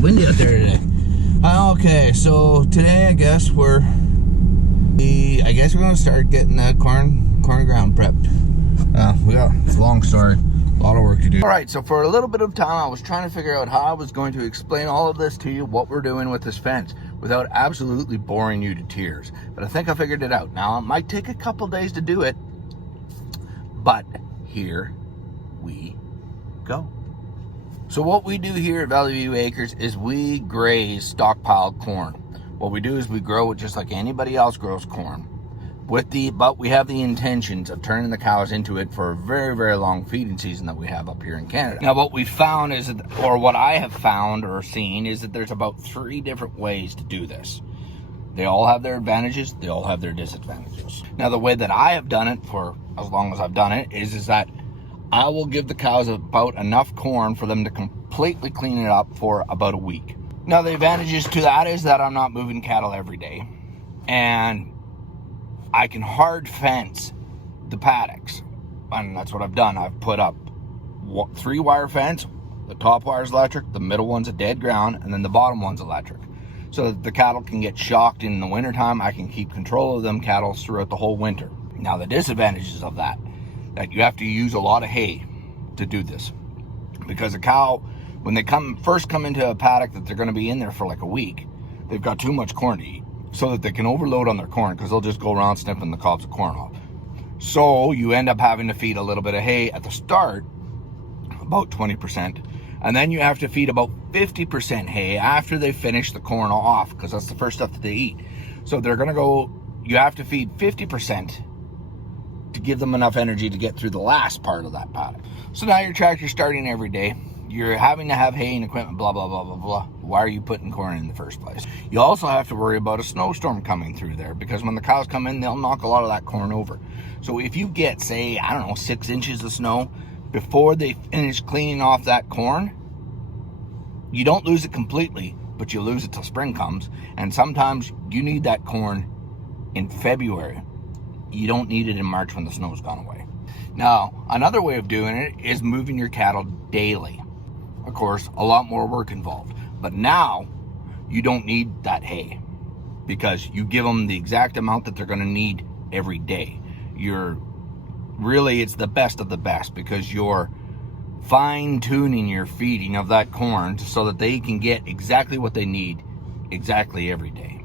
windy out there today. Okay, so today I guess we're going to start getting the corn ground prepped. It's a long story, a lot of work to do. All right, so for a little bit of time, I was trying to figure out how I was going to explain all of this to you, what we're doing with this fence, without absolutely boring you to tears. But I think I figured it out. Now, it might take a couple days to do it, but here we go. So what we do here at Valley View Acres is we graze stockpiled corn. What we do is we grow it just like anybody else grows corn. But we have the intentions of turning the cows into it for a very, very long feeding season that we have up here in Canada. Now what we found is, or what I have found or seen, is that there's about 3 different ways to do this. They all have their advantages, they all have their disadvantages. Now the way that I have done it for as long as I've done it is that I will give the cows about enough corn for them to completely clean it up for about a week. Now the advantages to that is that I'm not moving cattle every day, and I can hard fence the paddocks, and that's what I've done. I've put up 3-wire fence. The top wire's electric, the middle one's a dead ground, and then the bottom one's electric, so that the cattle can get shocked in the wintertime. I can keep control of them cattle throughout the whole winter. Now the disadvantages of that you have to use a lot of hay to do this, because a cow, when they first come into a paddock that they're going to be in there for like a week, they've got too much corn to eat, so that they can overload on their corn, because they'll just go around snipping the cobs of corn off. So you end up having to feed a little bit of hay at the start, about 20%, and then you have to feed about 50% hay after they finish the corn off, because that's the first stuff that they eat. So they're going to go, you have to feed 50% to give them enough energy to get through the last part of that paddock. So now your tractor's starting every day. You're having to have hay and equipment, blah, blah, blah, blah, blah. Why are you putting corn in the first place? You also have to worry about a snowstorm coming through there, because when the cows come in, they'll knock a lot of that corn over. So if you get, say, 6 inches of snow before they finish cleaning off that corn, you don't lose it completely, but you lose it till spring comes. And sometimes you need that corn in February. You don't need it in March when the snow's gone away. Now, another way of doing it is moving your cattle daily. Of course, a lot more work involved. But now, you don't need that hay, because you give them the exact amount that they're going to need every day. It's the best of the best, because you're fine-tuning your feeding of that corn so that they can get exactly what they need exactly every day.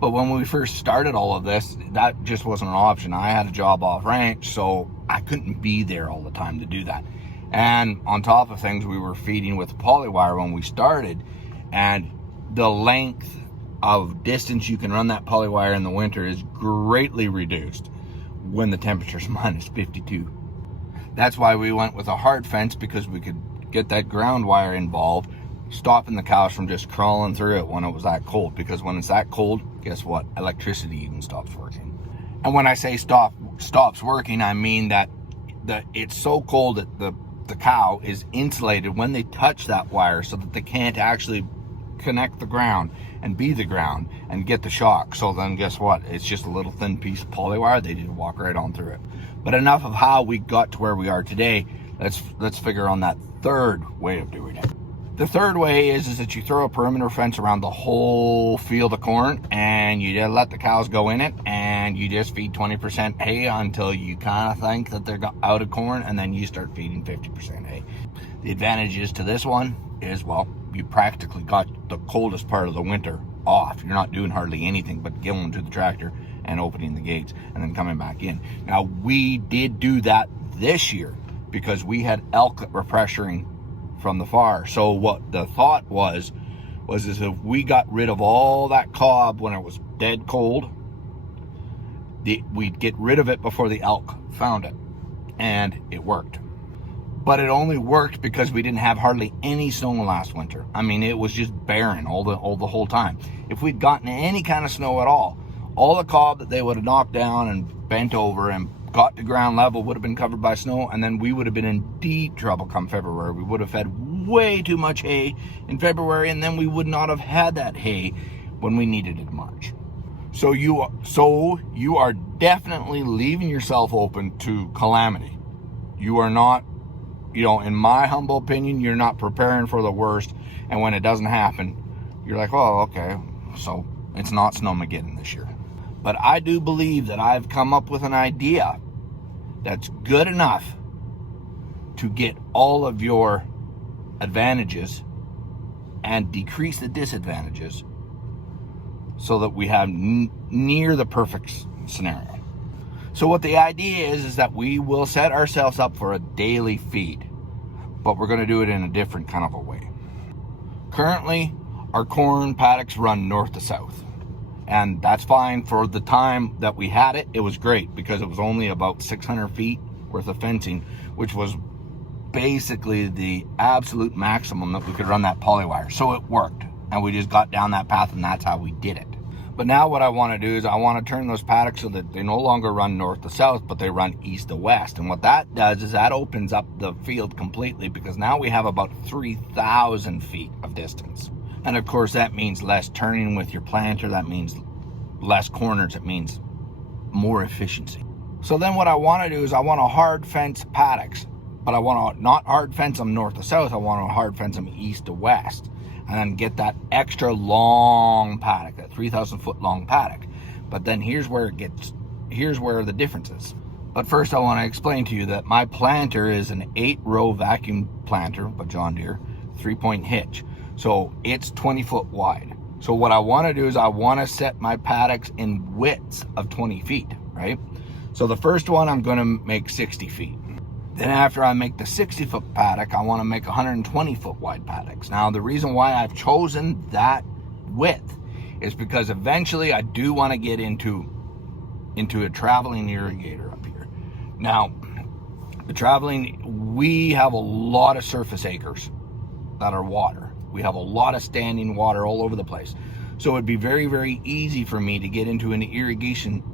But when we first started all of this, that just wasn't an option. I had a job off ranch, so I couldn't be there all the time to do that. And on top of things, we were feeding with polywire when we started, and the length of distance you can run that polywire in the winter is greatly reduced when the temperature's minus 52. That's why we went with a hard fence, because we could get that ground wire involved, stopping the cows from just crawling through it when it was that cold. Because when it's that cold, guess what? Electricity even stops working. And when I say stops working, I mean that it's so cold that the cow is insulated when they touch that wire, so that they can't actually connect the ground and be the ground and get the shock. So then guess what? It's just a little thin piece of polywire. They just walk right on through it. But enough of how we got to where we are today. Let's figure on that third way of doing it. The third way is that you throw a perimeter fence around the whole field of corn, and you just let the cows go in it, and you just feed 20% hay until you kind of think that they're out of corn, and then you start feeding 50% hay. The advantages to this one is, well, you practically got the coldest part of the winter off. You're not doing hardly anything but going to the tractor and opening the gates and then coming back in. Now, we did do that this year because we had elk that were pressuring from the far. So what the thought was is if we got rid of all that cob when it was dead cold, we'd get rid of it before the elk found it, and it worked. But it only worked because we didn't have hardly any snow last winter. I mean, it was just barren all the whole time. If we'd gotten any kind of snow at all the cob that they would have knocked down and bent over and got to ground level would have been covered by snow, and then we would have been in deep trouble come February. We would have had way too much hay in February, and then we would not have had that hay when we needed it in March. So you are definitely leaving yourself open to calamity. You are not you know, in my humble opinion, you're not preparing for the worst. And when it doesn't happen, you're like, oh, okay, so it's not Snowmageddon this year. But I do believe that I've come up with an idea that's good enough to get all of your advantages and decrease the disadvantages so that we have near the perfect scenario. So what the idea is that we will set ourselves up for a daily feed, but we're going to do it in a different kind of a way. Currently, our corn paddocks run north to south, and that's fine. For the time that we had it, it was great because it was only about 600 feet worth of fencing, which was basically the absolute maximum that we could run that polywire. So it worked, and we just got down that path, and that's how we did it. But now what I want to do is I want to turn those paddocks so that they no longer run north to south, but they run east to west. And what that does is that opens up the field completely, because now we have about 3,000 feet of distance. And of course that means less turning with your planter, that means less corners, it means more efficiency. So then what I want to do is I want to hard fence paddocks, but I want to not hard fence them north to south, I want to hard fence them east to west. And then get that extra long paddock, that 3,000 foot long paddock. But then here's where the difference is. But first I want to explain to you that my planter is an 8-row vacuum planter by John Deere, 3-point hitch. So it's 20 foot wide. So what I want to do is I want to set my paddocks in widths of 20 feet, right? So the first one I'm going to make 60 feet. Then after I make the 60 foot paddock, I want to make 120 foot wide paddocks. Now the reason why I've chosen that width is because eventually I do want to get into a traveling irrigator up here. Now, we have a lot of surface acres that are water. We have a lot of standing water all over the place. So it'd be very, very easy for me to get into an irrigation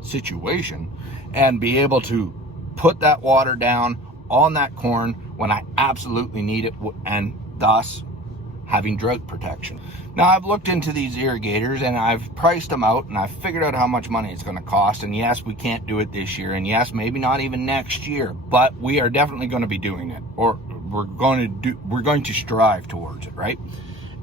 situation and be able to put that water down on that corn when I absolutely need it, and thus having drought protection. Now I've looked into these irrigators and I've priced them out, and I've figured out how much money it's going to cost. And yes, we can't do it this year, and yes, maybe not even next year, but we are definitely going to be doing it, or we're going to strive towards it, right?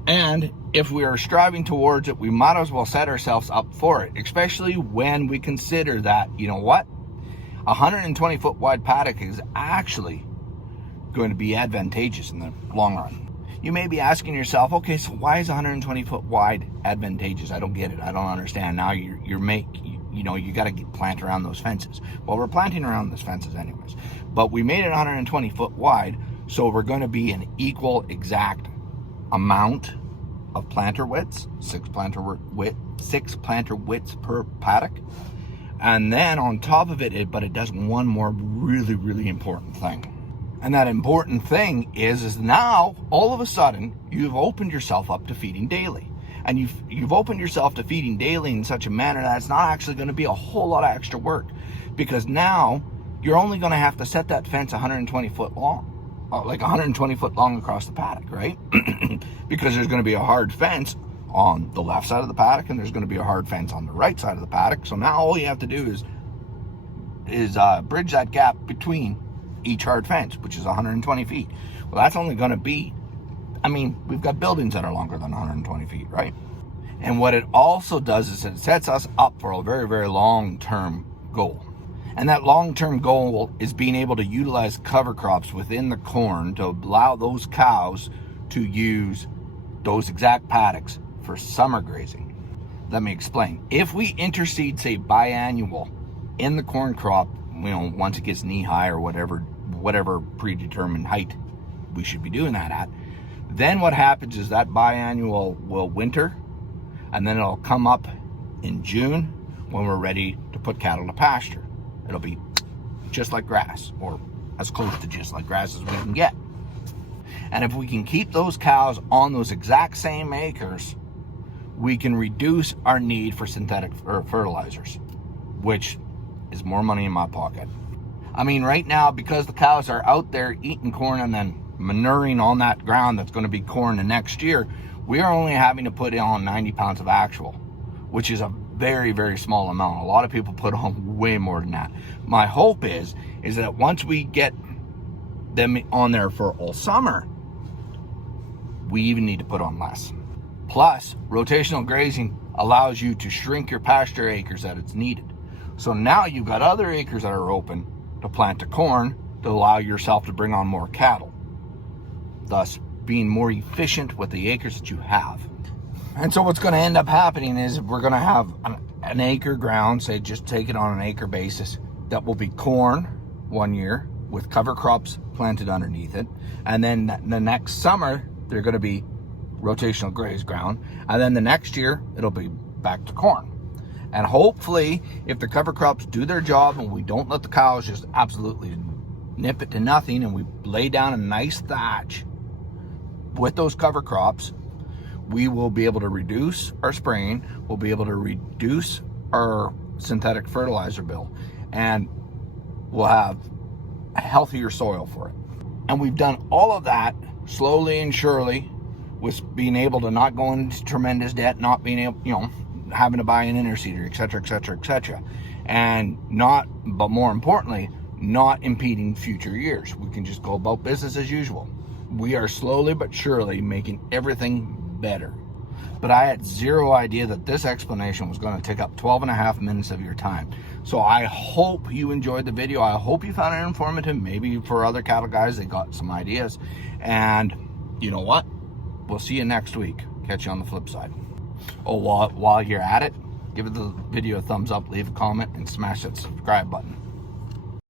And if we are striving towards it, we might as well set ourselves up for it, especially when we consider that, you know what, 120 foot wide paddock is actually going to be advantageous in the long run. You may be asking yourself, okay, so why is 120 foot wide advantageous? I don't get it. I don't understand. Now you got to plant around those fences. Well, we're planting around those fences anyways, but we made it 120 foot wide, so we're going to be an equal exact amount of planter widths, 6 planter widths per paddock. And then on top of it, but it does one more really, really important thing. And that important thing is now all of a sudden you've opened yourself up to feeding daily. And you've opened yourself to feeding daily in such a manner that it's not actually going to be a whole lot of extra work, because now you're only going to have to set that fence 120 foot long, like 120 foot long across the paddock, right? Because there's going to be a hard fence on the left side of the paddock, and there's going to be a hard fence on the right side of the paddock. So now all you have to do is bridge that gap between each hard fence, which is 120 feet. Well, that's only going to be, we've got buildings that are longer than 120 feet, right? And what it also does is it sets us up for a very, very long-term goal. And that long-term goal is being able to utilize cover crops within the corn to allow those cows to use those exact paddocks for summer grazing. Let me explain. If we interseed, say, biannual in the corn crop, once it gets knee high or whatever predetermined height we should be doing that at, then what happens is that biannual will winter, and then it'll come up in June when we're ready to put cattle to pasture. It'll be just like grass, or as close to just like grass as we can get. And if we can keep those cows on those exact same acres, we can reduce our need for synthetic fertilizers, which is more money in my pocket. Right now, because the cows are out there eating corn and then manuring on that ground that's going to be corn the next year, we are only having to put on 90 pounds of actual, which is a very, very small amount. A lot of people put on way more than that. My hope is that once we get them on there for all summer, we even need to put on less. Plus, rotational grazing allows you to shrink your pasture acres that it's needed. So now you've got other acres that are open to plant to corn to allow yourself to bring on more cattle, thus being more efficient with the acres that you have. And so what's going to end up happening is we're going to have an acre ground, say just take it on an acre basis, that will be corn one year with cover crops planted underneath it. And then the next summer, they're going to be rotational graze ground. And then the next year, it'll be back to corn. And hopefully, if the cover crops do their job and we don't let the cows just absolutely nip it to nothing, and we lay down a nice thatch with those cover crops, we will be able to reduce our spraying, we'll be able to reduce our synthetic fertilizer bill, and we'll have a healthier soil for it. And we've done all of that slowly and surely, with being able to not go into tremendous debt, not being able, having to buy an interseeder, etc., etc., etc. And but more importantly, not impeding future years. We can just go about business as usual. We are slowly but surely making everything better. But I had zero idea that this explanation was going to take up 12.5 minutes of your time. So I hope you enjoyed the video. I hope you found it informative. Maybe for other cattle guys, they got some ideas. And you know what? We'll see you next week. Catch you on the flip side. Oh, while you're at it, give the video a thumbs up, leave a comment, and smash that subscribe button.